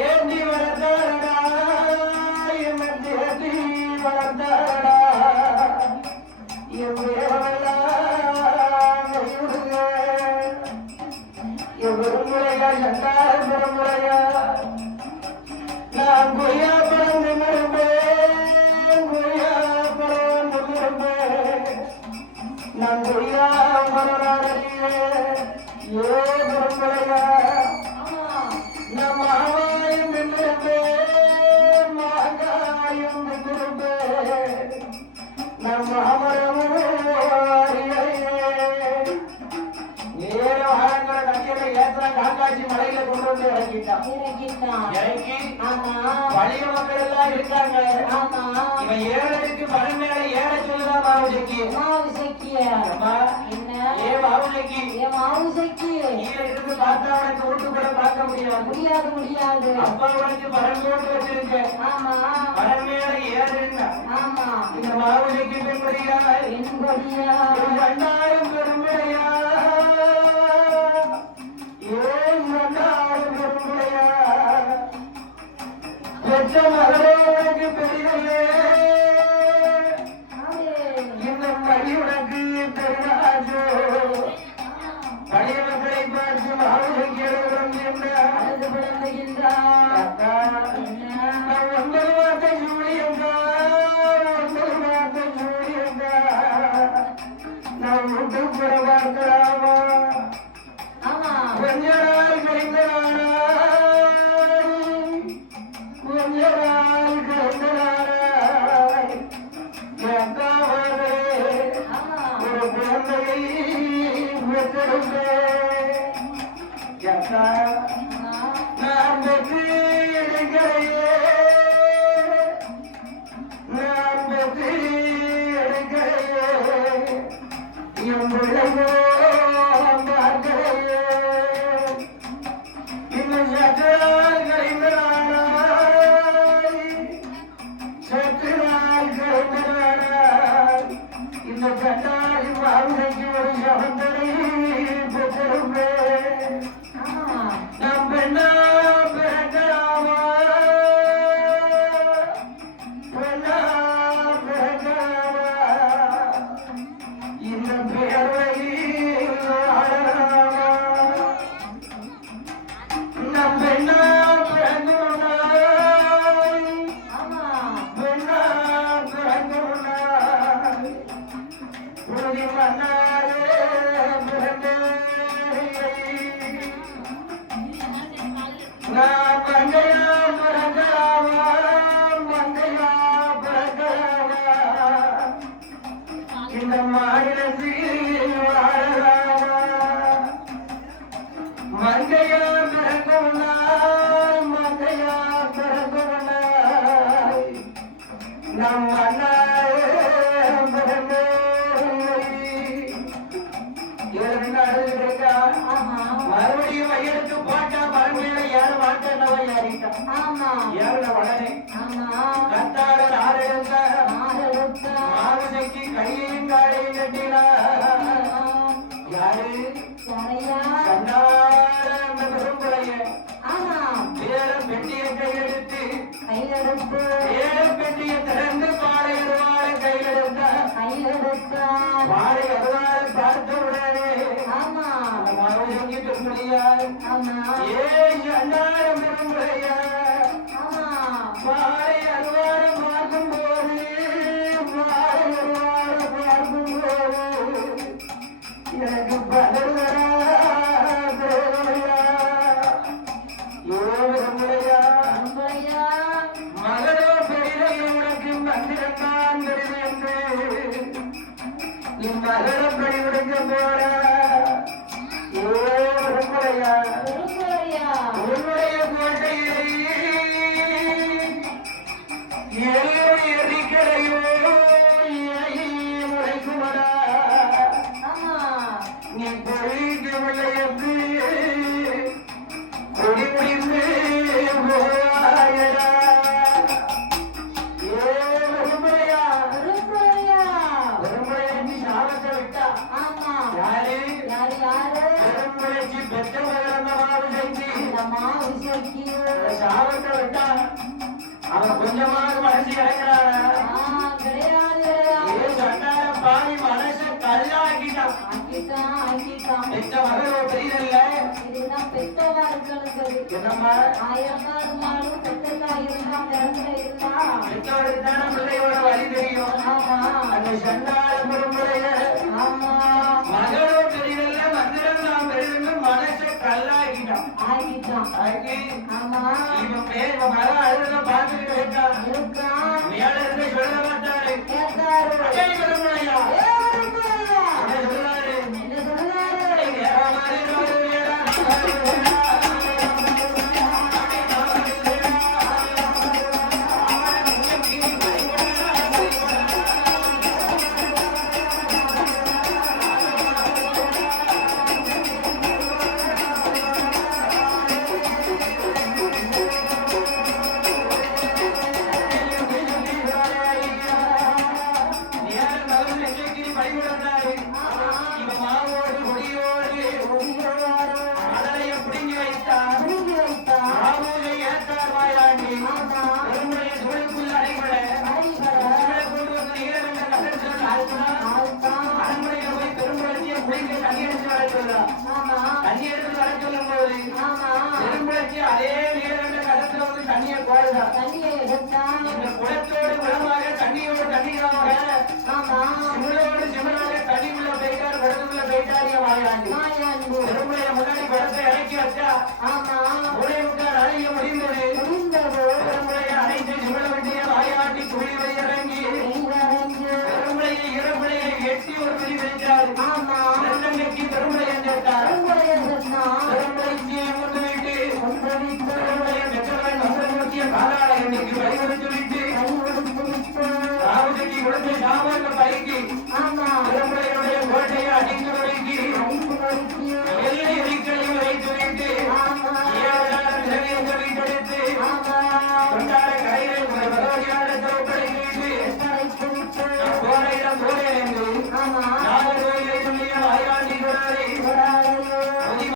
ஏந்தி வளர்த்தாடா என்ன தேதி வளர்த்தாடா என் முறையா சண்டார முறையா நான் கொய்யா பழம் நிமிரும்பேன் கொய்யா பழம் நிமிரும்பேன் நான் கொய்யா மரநாடியே ஏ முறையா நம் மாவாயும் நிமிரும்பேன் மாங்காயும் நிமிரும்பேன் நம் மாமரமும் காக்காட்சி மலையில கொண்டு வந்து இறக்கிட்டான் இறக்கி வலிய மக்கள் எல்லாம் இருக்காங்க. இவன் ஏழைக்கு மண் மேல ஏழை சொல்லுதான் மாவுசைக்கு இருந்து பார்த்தா உனக்கு வீட்டு கூட பார்க்க முடியாது. அப்பா உனக்கு மரம் போட்டு வச்சிருக்க மண் மேல ஏறுன்னா இந்த மாவுசைக்கு பெண்படியா கண்டாரும் பெருமையா மகளோடு பெரியவே இந்த படி உனக்கு தெரியாதோ பழைய மக்களை பார்த்து மாவுக்கு ஒன்பது மாதம் ஜூலியங்கா நான் விட்டு கூட பார்க்கலாமா கொஞ்ச நாள் கழிந்த ஒரு குழந்தையை நான் வெற்றி எடுக்கையே நான் வெற்றி எடுக்கையே என் பிள்ளையோ பார்க்கையே இன்னும் சற்றால் கழிந்த இந்த கண்ணாடி வாழ்க்கைக்கு ஒரு சமந்தனை பெற்றிருப்பே நம் பெண்ணா பிறக்கலாமா பெண்ணா பிறக்கலாமா இந்த பேரை வாழலாமா நம் பெண்ணா இந்த மாநிலத்தில் வாழலாமா மங்கையா பிறந்தவனாய் மங்கையா பிறந்தவனாய் நம் அண்ணாயே பிறந்தே மறுபடியும் வயலுக்கு போட்டா மறுமையில யாரும் மாட்டேன்னவ யாருன உடனே கத்தாளர் மாவுசைக்கு கையையும் காலையும் கட்டினா யாரு கண்ணார அந்த பெரும்புடைய வேற பெட்டியை கையெடுத்து வேற பெட்டியை திறந்து பாலை அருவாளை கையிலெடுத்தா பாலை அருவாளை பார்த்த உடனே மாவுசைக்கு பெரும்புடையார் அண்ணாரம் பெரும்புடையார் பாலை அருவாளை பார்க்கும் போது எனக்கு பதில் மகளோ பெரிய உனக்கு மந்திரத்தான் தெரியும் என்று என் மகள படி உடைக்க போற உன்னுடைய கோட்டையை ஆமா விசைக்கு சாபத்தை விட்டா அவன் கொஞ்சமாக மனசு கிடைக்கிறான் கிடையாது பாடி மனச கல்லாக்கிட்டான் பெத்த மகள் தெரியல இதுதான் பெத்தவா இருக்கிறது என்னம்மா ஆயிரமா இருந்தாலும் பெத்தவா இருந்தா பிறந்த இருந்தா பெற்றோருக்கு தானே பிள்ளையோட வழி தெரியும் ஆமா அந்த சண்டாள பெருமுறைய ஆமா மகளோ தெரியல மந்திரம் தான் பெரியன்னு மனச கல்லாக்கிட்டான் ஆக்கி ஆமா இவன் பேர் மக அழுத பார்த்துட்டு இருக்கான் மேல இருந்து சொல்ல மாட்டாரு கேட்டாரு பெருமுறையா அதே நீலகண்ட கலத்துல வந்து தண்ணியை கோடுதான் இந்த குளத்தோடு குளமாக தண்ணியோடு தண்ணீராக சிமலோடு சிமலாக தண்ணிக்குள்ள போயிட்டார் குளத்துக்குள்ள போயிட்டார் மாயாண்டி பெருமுறைய